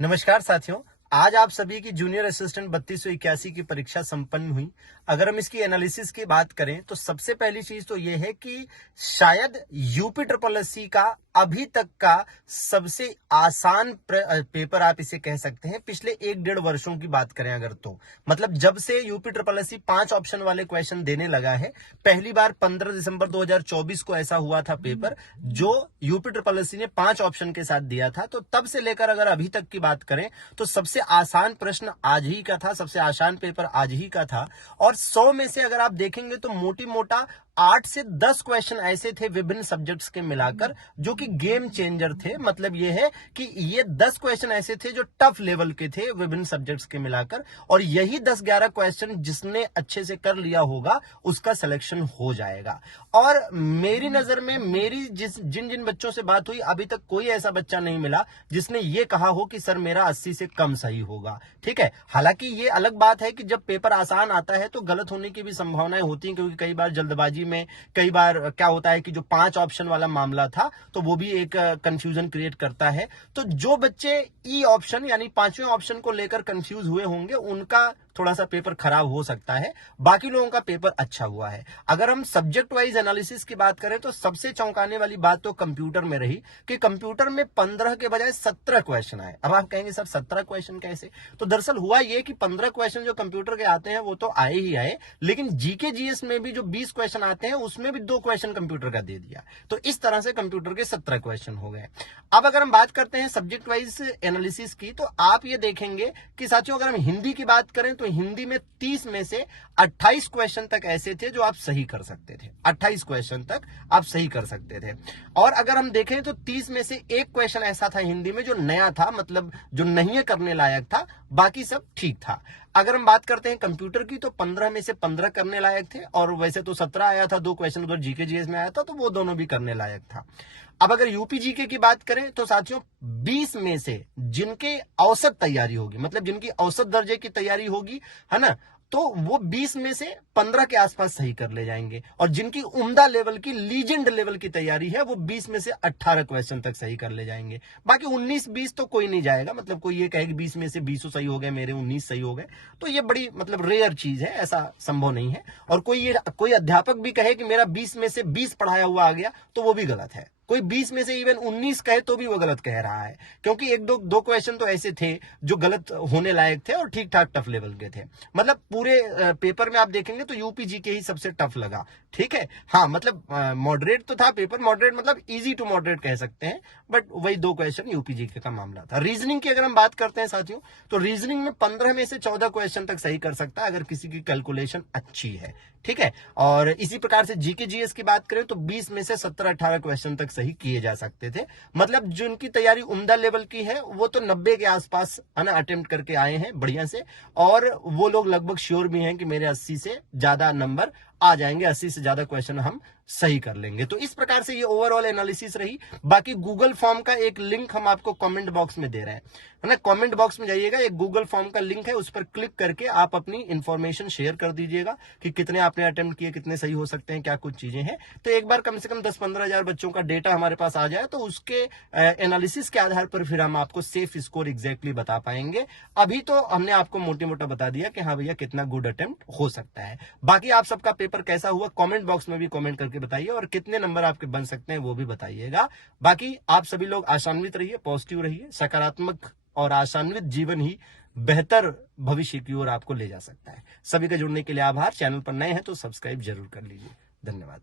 नमस्कार साथियों। आज आप सभी की जूनियर असिस्टेंट 3281 की परीक्षा संपन्न हुई। अगर हम इसकी एनालिसिस की बात करें तो सबसे पहली चीज तो यह है कि शायद यूपी ट्रिपल एससी का अभी तक का सबसे आसान पेपर आप इसे कह सकते हैं पिछले 1-1.5 वर्षों की बात करें अगर, तो मतलब जब से यूपी ट्रिपल एससी 5 ऑप्शन वाले क्वेश्चन देने लगा है। पहली बार 15 दिसंबर 2024 को ऐसा हुआ था पेपर जो यूपी ट्रिपल एससी ने 5 ऑप्शन के साथ दिया था। तो तब से लेकर अगर अभी तक की बात करें तो सबसे आसान प्रश्न आज ही का था, सबसे आसान पेपर आज ही का था। और 100 में से अगर आप देखेंगे तो मोटी मोटा 8 से 10 क्वेश्चन ऐसे थे विभिन्न सब्जेक्ट्स के मिलाकर जो कि गेम चेंजर थे। मतलब यह है कि ये 10 क्वेश्चन ऐसे थे जो टफ लेवल के थे विभिन्न सब्जेक्ट्स के मिलाकर, और यही 10-11 क्वेश्चन जिसने अच्छे से कर लिया होगा उसका सिलेक्शन हो जाएगा। और मेरी नजर में मेरी जिन जिन बच्चों से बात हुई अभी तक कोई ऐसा बच्चा नहीं मिला जिसने ये कहा हो कि सर मेरा 80 से कम सही होगा। ठीक है, हालांकि ये अलग बात है कि जब पेपर आसान आता है तो गलत होने की भी संभावनाएं होती हैं, क्योंकि कई बार जल्दबाजी में कई बार क्या होता है कि जो 5 ऑप्शन वाला मामला था तो वो भी एक कंफ्यूजन क्रिएट करता है। तो जो बच्चे ई ऑप्शन यानी 5वें ऑप्शन को लेकर कंफ्यूज हुए होंगे उनका थोड़ा सा पेपर खराब हो सकता है, बाकी लोगों का पेपर अच्छा हुआ है। अगर हम सब्जेक्ट वाइज एनालिसिस की बात करें तो सबसे चौंकाने वाली बात तो कंप्यूटर में रही कि कंप्यूटर में 15 के बजाय 17 क्वेश्चन आए। अब आप कहेंगे सर 17 क्वेश्चन कैसे? तो दरअसल हुआ यह कि 15 क्वेश्चन जो कंप्यूटर के आते हैं वो तो आए ही आए, लेकिन जीके जीएस में भी जो 20 क्वेश्चन आते हैं उसमें भी 2 क्वेश्चन कंप्यूटर का दे दिया। तो इस तरह से कंप्यूटर के 17 क्वेश्चन हो गए। अब अगर हम बात करते हैं सब्जेक्ट वाइज एनालिसिस की तो आप ये देखेंगे कि साथियों अगर हम हिंदी की बात करें तो हिंदी में 30 में से 28 क्वेश्चन तक ऐसे थे जो आप सही कर सकते थे। 28 क्वेश्चन तक आप सही कर सकते थे। और अगर हम देखें तो 30 में से एक क्वेश्चन ऐसा था हिंदी में जो नया था, मतलब जो नहीं करने लायक था, बाकी सब ठीक था। अगर हम बात करते हैं कंप्यूटर की तो 15 में से 15 करने लायक थे, और वैसे तो 17 आया था, 2 क्वेश्चन उधर जीके जीएस में आया था तो वो दोनों भी करने लायक था। अब अगर यूपी जीके की बात करें तो साथियों 20 में से जिनके औसत तैयारी होगी, मतलब जिनकी औसत दर्जे की तैयारी होगी, है ना, तो वो 20 में से 15 के आसपास सही कर ले जाएंगे। और जिनकी उम्दा लेवल की लीजेंड लेवल की तैयारी है वो 20 में से 18 क्वेश्चन तक सही कर ले जाएंगे। बाकी 19-20 तो कोई नहीं जाएगा। मतलब कोई ये कहे कि 20 में से 20 सही हो गए, मेरे 19 सही हो गए, तो ये बड़ी मतलब रेयर चीज है, ऐसा संभव नहीं है। और कोई अध्यापक भी कहे कि मेरा 20 में से 20 पढ़ाया हुआ आ गया तो वो भी गलत है। कोई 20 में से इवन 19 कहे तो भी वो गलत कह रहा है, क्योंकि एक दो क्वेश्चन तो ऐसे थे जो गलत होने लायक थे और ठीक ठाक टफ लेवल के थे। मतलब पूरे पेपर में आप देखेंगे तो यूपी जीके ही सबसे टफ लगा। ठीक है, हाँ, मतलब मॉडरेट तो था पेपर, मॉडरेट मतलब इजी टू मॉडरेट कह सकते हैं, बट वही 2 क्वेश्चन यूपी जीके का मामला था। रीजनिंग की अगर हम बात करते हैं साथियों तो रीजनिंग में 15 में से 14 क्वेश्चन तक सही कर सकता है अगर किसी की कैलकुलेशन अच्छी है। ठीक है, और इसी प्रकार से जीके जीएस की बात करें तो 20 में से 17-18 क्वेश्चन तक सही किए जा सकते थे। मतलब जिनकी तैयारी उम्दा लेवल की है वो तो 90 के आसपास है ना अटेम्प्ट करके आए हैं बढ़िया से, और वो लोग लगभग श्योर भी हैं कि मेरे 80 से ज्यादा नंबर आ जाएंगे, 80 से ज्यादा क्वेश्चन हम सही कर लेंगे। तो इस प्रकार से ये ओवरऑल एनालिसिस रही। बाकी गूगल फॉर्म का एक लिंक हम आपको कमेंट बॉक्स में दे रहे हैं, है ना। कमेंट बॉक्स में जाइएगा, एक गूगल फॉर्म का लिंक है, उस पर क्लिक करके आप अपनी इंफॉर्मेशन शेयर कर दीजिएगा कि कितने आपने अटेम्प्ट किए, कितने सही हो सकते हैं, क्या कुछ चीजें हैं। तो एक बार कम से कम 10-15 हजार बच्चों का डेटा हमारे पास आ जाए तो उसके एनालिसिस के आधार पर फिर हम आपको सेफ स्कोर एग्जैक्टली बता पाएंगे। अभी तो हमने आपको मोटी मोटा बता दिया कि हाँ भैया कितना गुड अटेम्प्ट हो सकता है। बाकी आप सबका पेपर कैसा हुआ कमेंट बॉक्स में भी कमेंट करके बताइए, और कितने नंबर आपके बन सकते हैं वो भी बताइएगा। बाकी आप सभी लोग आशान्वित रहिए, पॉजिटिव रहिए। सकारात्मक और आशान्वित जीवन ही बेहतर भविष्य की ओर आपको ले जा सकता है। सभी का जुड़ने के लिए आभार। चैनल पर नए हैं तो सब्सक्राइब जरूर कर लीजिए। धन्यवाद।